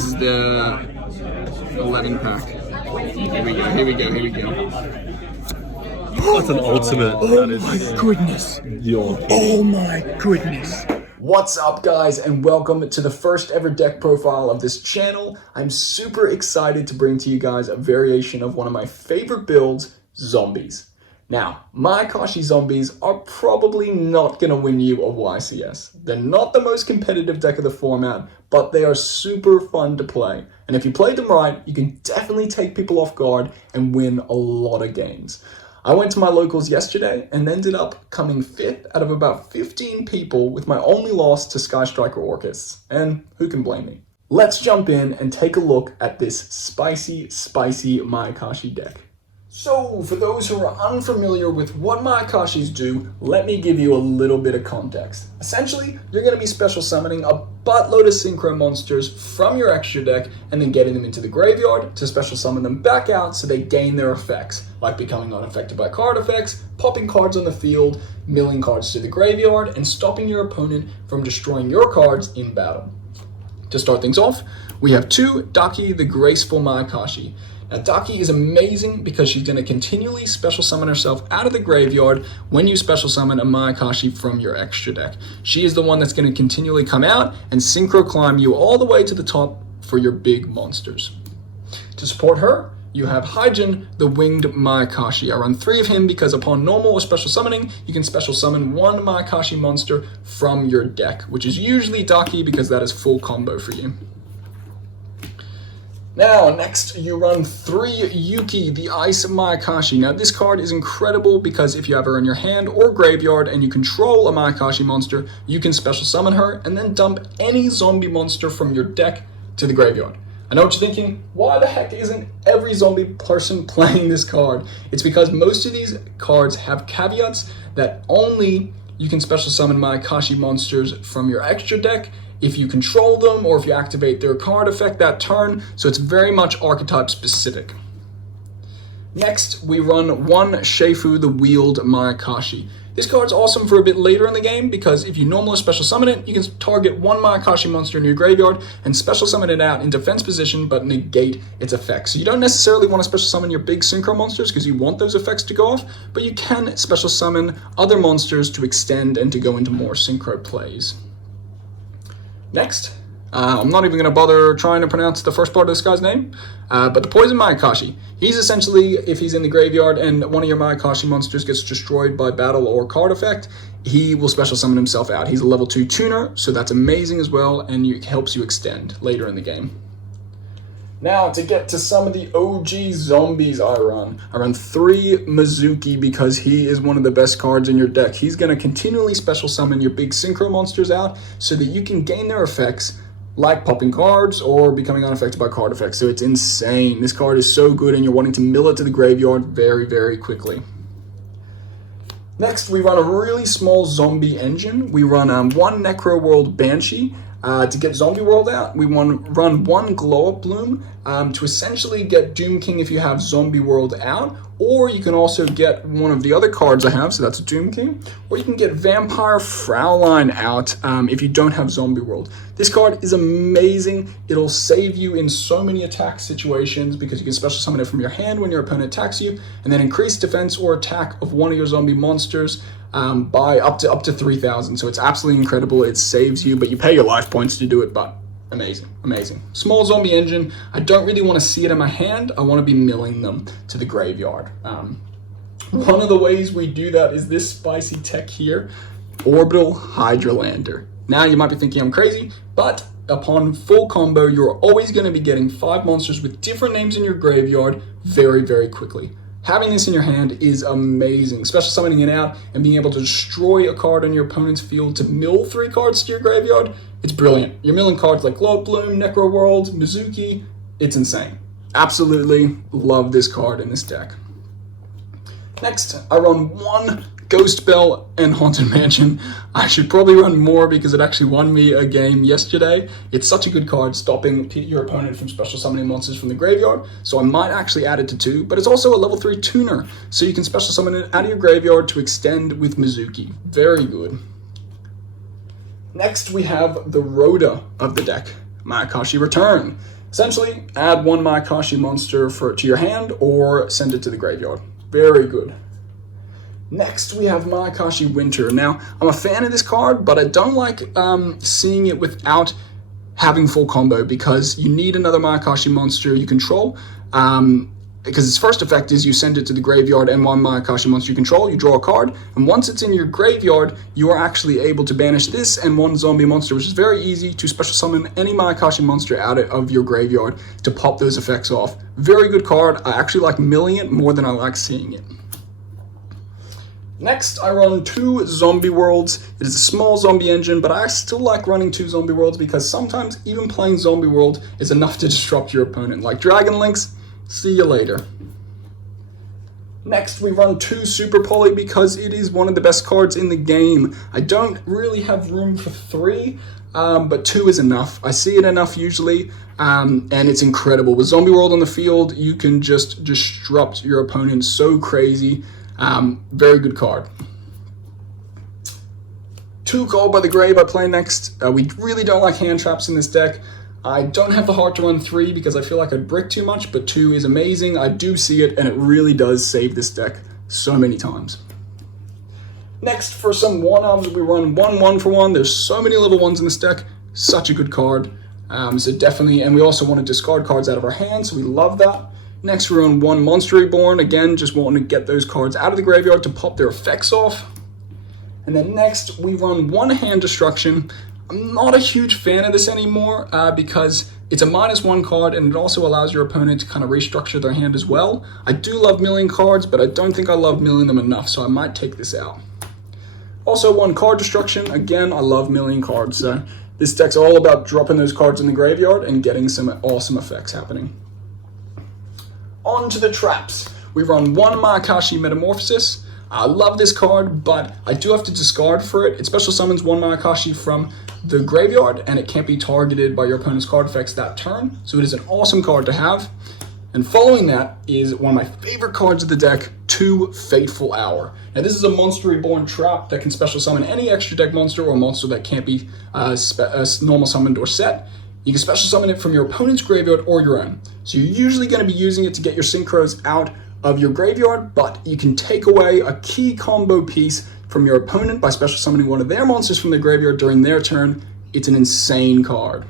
this is the 11 pack. Here we go. That's an ultimate. Oh my goodness. Oh my goodness. What's up, guys, and welcome to the first ever deck profile of this channel. I'm super excited to bring to you guys a variation of one of my favorite builds, zombies. Now, Mayakashi zombies are probably not going to win you a YCS. They're not the most competitive deck of the format, but they are super fun to play. And if you play them right, you can definitely take people off guard and win a lot of games. I went to my locals yesterday and ended up coming 5th out of about 15 people with my only loss to Sky Striker Orcus. And who can blame me? Let's jump in and take a look at this spicy Mayakashi deck. So, for those who are unfamiliar with what Mayakashis do, let me give you a little bit of context. Essentially, you're going to be special summoning a buttload of synchro monsters from your extra deck and then getting them into the graveyard to special summon them back out so they gain their effects, like becoming unaffected by card effects, popping cards on the field, milling cards to the graveyard, and stopping your opponent from destroying your cards in battle. To start things off, we have 2 Daki the Graceful Mayakashi. Now, Daki is amazing because she's going to continually special summon herself out of the graveyard when you special summon a Mayakashi from your extra deck. She is the one that's going to continually come out and synchro climb you all the way to the top for your big monsters. To support her, you have Hyjin, the Winged Mayakashi. I run 3 of him because upon normal or special summoning, you can special summon 1 Mayakashi monster from your deck, which is usually Daki because that is full combo for you. Now, next you run 3 Yuki, the Ice Mayakashi. Now, this card is incredible because if you have her in your hand or graveyard and you control a Mayakashi monster, you can special summon her and then dump any zombie monster from your deck to the graveyard. I know what you're thinking, why the heck isn't every zombie person playing this card? It's because most of these cards have caveats that only you can special summon Mayakashi monsters from your extra deck if you control them or if you activate their card effect that turn, so it's very much archetype specific. Next, we run 1 Sheifu the Wheeled Mayakashi. This card's awesome for a bit later in the game because if you normally special summon it, you can target 1 Mayakashi monster in your graveyard and special summon it out in defense position but negate its effects. So you don't necessarily want to special summon your big synchro monsters because you want those effects to go off, but you can special summon other monsters to extend and to go into more synchro plays. Next, I'm not even going to bother trying to pronounce the first part of this guy's name, but the Poison Mayakashi. He's essentially, if he's in the graveyard and one of your Mayakashi monsters gets destroyed by battle or card effect, he will special summon himself out. He's a level 2 tuner, so that's amazing as well, and it helps you extend later in the game. Now, to get to some of the OG zombies I run 3 Mizuki because he is one of the best cards in your deck. He's going to continually special summon your big synchro monsters out so that you can gain their effects like popping cards or becoming unaffected by card effects. So it's insane. This card is so good and you're wanting to mill it to the graveyard very quickly. Next, we run a really small zombie engine. We run 1 Necro World Banshee. To get Zombie World out, we run 1 Glow Up Bloom to essentially get Doom King if you have Zombie World out, or you can also get one of the other cards I have, so that's Doom King, or you can get Vampire Fraulein out if you don't have Zombie World. This card is amazing. It'll save you in so many attack situations because you can special summon it from your hand when your opponent attacks you, and then increase defense or attack of one of your zombie monsters by up to 3,000. So it's absolutely incredible. It saves you, but you pay your life points to do it, but amazing. Small zombie engine. I don't really want to see it in my hand. I want to be milling them to the graveyard. One of the ways we do that is this spicy tech here, Orbital Hydralander. Now you might be thinking I'm crazy, but upon full combo, you're always going to be getting 5 monsters with different names in your graveyard very quickly. Having this in your hand is amazing. Special summoning it out and being able to destroy a card on your opponent's field to mill 3 cards to your graveyard, it's brilliant. You're milling cards like Glow Bloom, Necro World, Mizuki. It's insane. Absolutely love this card in this deck. Next, I run 1 Ghost Bell and Haunted Mansion. I should probably run more because it actually won me a game yesterday. It's such a good card, stopping your opponent from special summoning monsters from the graveyard, so I might actually add it to 2, but it's also a level 3 tuner, so you can special summon it out of your graveyard to extend with Mizuki. Very good. Next, we have the Rhoda of the deck. Mayakashi Return. Essentially, add one Mayakashi monster to your hand or send it to the graveyard. Very good. Next, we have Mayakashi Winter. Now, I'm a fan of this card, but I don't like seeing it without having full combo because you need another Mayakashi monster you control. Because its first effect is you send it to the graveyard and one Mayakashi monster you control, you draw a card, and once it's in your graveyard, you are actually able to banish this and one zombie monster, which is very easy to special summon any Mayakashi monster out of your graveyard to pop those effects off. Very good card. I actually like milling it more than I like seeing it. Next, I run 2 zombie worlds. It is a small zombie engine, but I still like running 2 zombie worlds because sometimes even playing zombie world is enough to disrupt your opponent. Like Dragon Links, see you later. Next, we run 2 Super Poly because it is one of the best cards in the game. I don't really have room for 3, but 2 is enough. I see it enough usually, and it's incredible. With Zombie World on the field, you can just disrupt your opponent so crazy. Very good card. 2 Called by the Grave I play next. We really don't like hand traps in this deck. I don't have the heart to run 3 because I feel like I'd brick too much, but 2 is amazing. I do see it, and it really does save this deck so many times. Next, for some 1-ofs, we run 1-1-for-1. There's so many little ones in this deck. Such a good card. So definitely, and we also want to discard cards out of our hands, so we love that. Next, we run 1 Monster Reborn. Again, just wanting to get those cards out of the graveyard to pop their effects off. And then next, we run 1 Hand Destruction. I'm not a huge fan of this anymore because it's a -1 card and it also allows your opponent to kind of restructure their hand as well. I do love milling cards, but I don't think I love milling them enough, so I might take this out. Also, 1 Card Destruction. Again, I love milling cards, so this deck's all about dropping those cards in the graveyard and getting some awesome effects happening. On to the traps. We run 1 Mayakashi Metamorphosis. I love this card, but I do have to discard for it. It special summons 1 Mayakashi from the graveyard, and it can't be targeted by your opponent's card effects that turn, so it is an awesome card to have. And following that is one of my favorite cards of the deck, 2 Fateful Hour. Now this is a Monster Reborn trap that can special summon any extra deck monster or monster that can't be normal summoned or set. You can special summon it from your opponent's graveyard or your own. So you're usually going to be using it to get your synchros out of your graveyard, but you can take away a key combo piece from your opponent by special summoning one of their monsters from the graveyard during their turn. It's an insane card.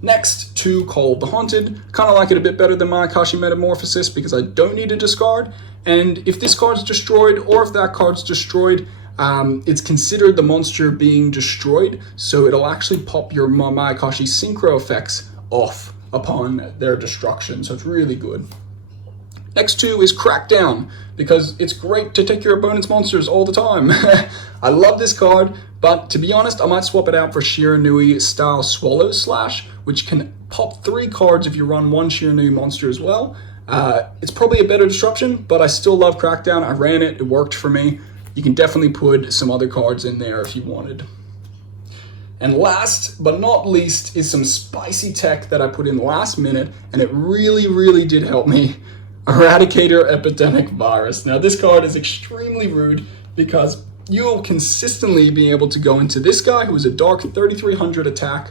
Next, 2 Call of the Haunted. Kind of like it a bit better than Mayakashi Metamorphosis because I don't need to discard. And if this card's destroyed or if that card's destroyed, it's considered the monster being destroyed, so it'll actually pop your Mayakashi synchro effects off upon their destruction, so it's really good. Next 2 is Crackdown, because it's great to take your opponent's monsters all the time. I love this card, but to be honest, I might swap it out for Shiranui style Swallow Slash, which can pop 3 cards if you run 1 Shiranui monster as well. It's probably a better disruption, but I still love Crackdown. I ran it, it worked for me. You can definitely put some other cards in there if you wanted. And last but not least is some spicy tech that I put in last minute, and it really, really did help me. Eradicator Epidemic Virus. Now this card is extremely rude because you'll consistently be able to go into this guy who is a dark 3300 attack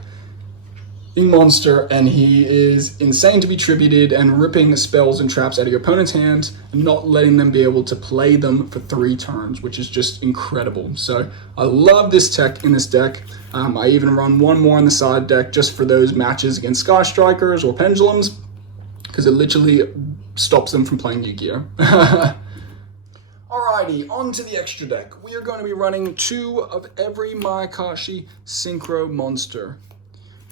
monster, and he is insane to be tributed and ripping spells and traps out of your opponent's hands and not letting them be able to play them for 3 turns, which is just incredible. So I love this tech in this deck. I even run 1 more in the side deck just for those matches against Sky Strikers or Pendulums, because it literally stops them from playing Yu-Gi-Oh! Alrighty, on to the extra deck. We are going to be running 2 of every Mayakashi Synchro monster.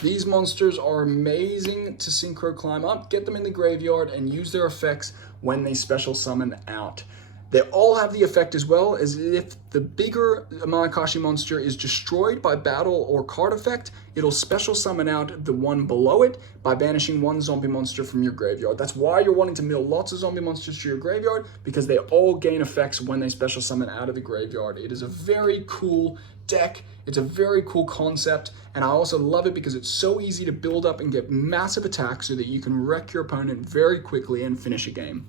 These monsters are amazing to Synchro climb up, get them in the graveyard, and use their effects when they special summon out. They all have the effect as well, as if the bigger Mayakashi monster is destroyed by battle or card effect, it'll special summon out the one below it by banishing 1 zombie monster from your graveyard. That's why you're wanting to mill lots of zombie monsters to your graveyard, because they all gain effects when they special summon out of the graveyard. It is a very cool deck, it's a very cool concept, and I also love it because it's so easy to build up and get massive attacks so that you can wreck your opponent very quickly and finish a game.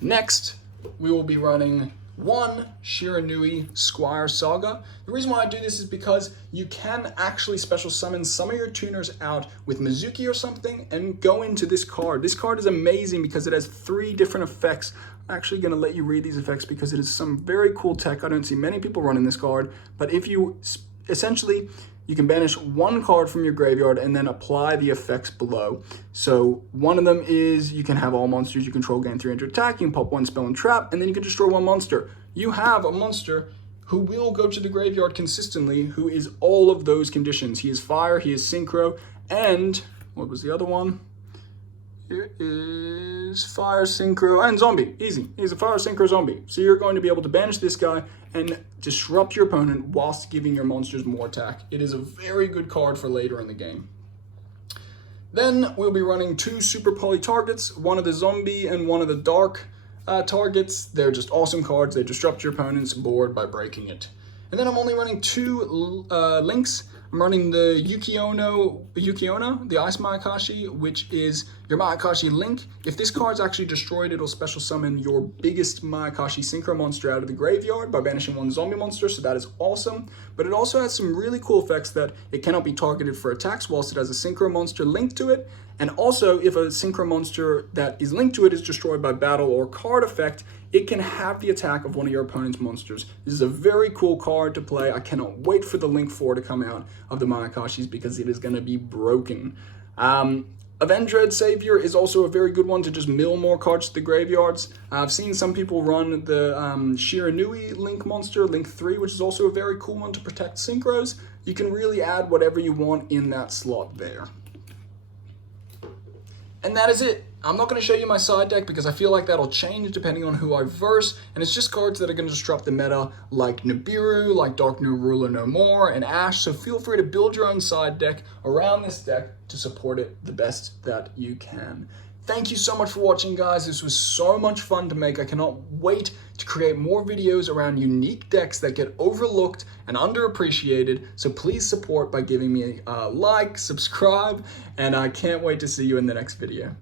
Next, we will be running 1 Shiranui Squire Saga. The reason why I do this is because you can actually special summon some of your tuners out with Mizuki or something and go into this card. This card is amazing because it has 3 different effects. I'm actually going to let you read these effects because it is some very cool tech. I don't see many people running this card, but if you essentially, you can banish 1 card from your graveyard and then apply the effects below. So one of them is you can have all monsters you control gain 300 attack, you can pop 1 spell and trap, and then you can destroy 1 monster. You have a monster who will go to the graveyard consistently, who is all of those conditions. He is fire, he is synchro, and what was the other one? Here is fire, synchro, and zombie. Easy. He's a fire, synchro, zombie. So you're going to be able to banish this guy and disrupt your opponent whilst giving your monsters more attack. It is a very good card for later in the game. Then we'll be running 2 super poly targets, one of the zombie and one of the dark targets. They're just awesome cards. They disrupt your opponent's board by breaking it. And then I'm only running 2 links. I'm running the Yukiona, the Ice Mayakashi, which is your Mayakashi link. If this card's actually destroyed, it'll special summon your biggest Mayakashi synchro monster out of the graveyard by banishing 1 zombie monster, so that is awesome. But it also has some really cool effects that it cannot be targeted for attacks whilst it has a synchro monster linked to it. And also, if a synchro monster that is linked to it is destroyed by battle or card effect, it can have the attack of one of your opponent's monsters. This is a very cool card to play. I cannot wait for the Link 4 to come out of the Mayakashis because it is going to be broken. Avenged Savior is also a very good one to just mill more cards to the graveyards. I've seen some people run the Shiranui Link monster, Link 3, which is also a very cool one to protect synchros. You can really add whatever you want in that slot there. And that is it. I'm not going to show you my side deck because I feel like that'll change depending on who I verse, and it's just cards that are going to disrupt the meta like Nibiru, like Dark New Ruler No More, and Ash, so feel free to build your own side deck around this deck to support it the best that you can. Thank you so much for watching, guys. This was so much fun to make. I cannot wait to create more videos around unique decks that get overlooked and underappreciated, so please support by giving me a like, subscribe, and I can't wait to see you in the next video.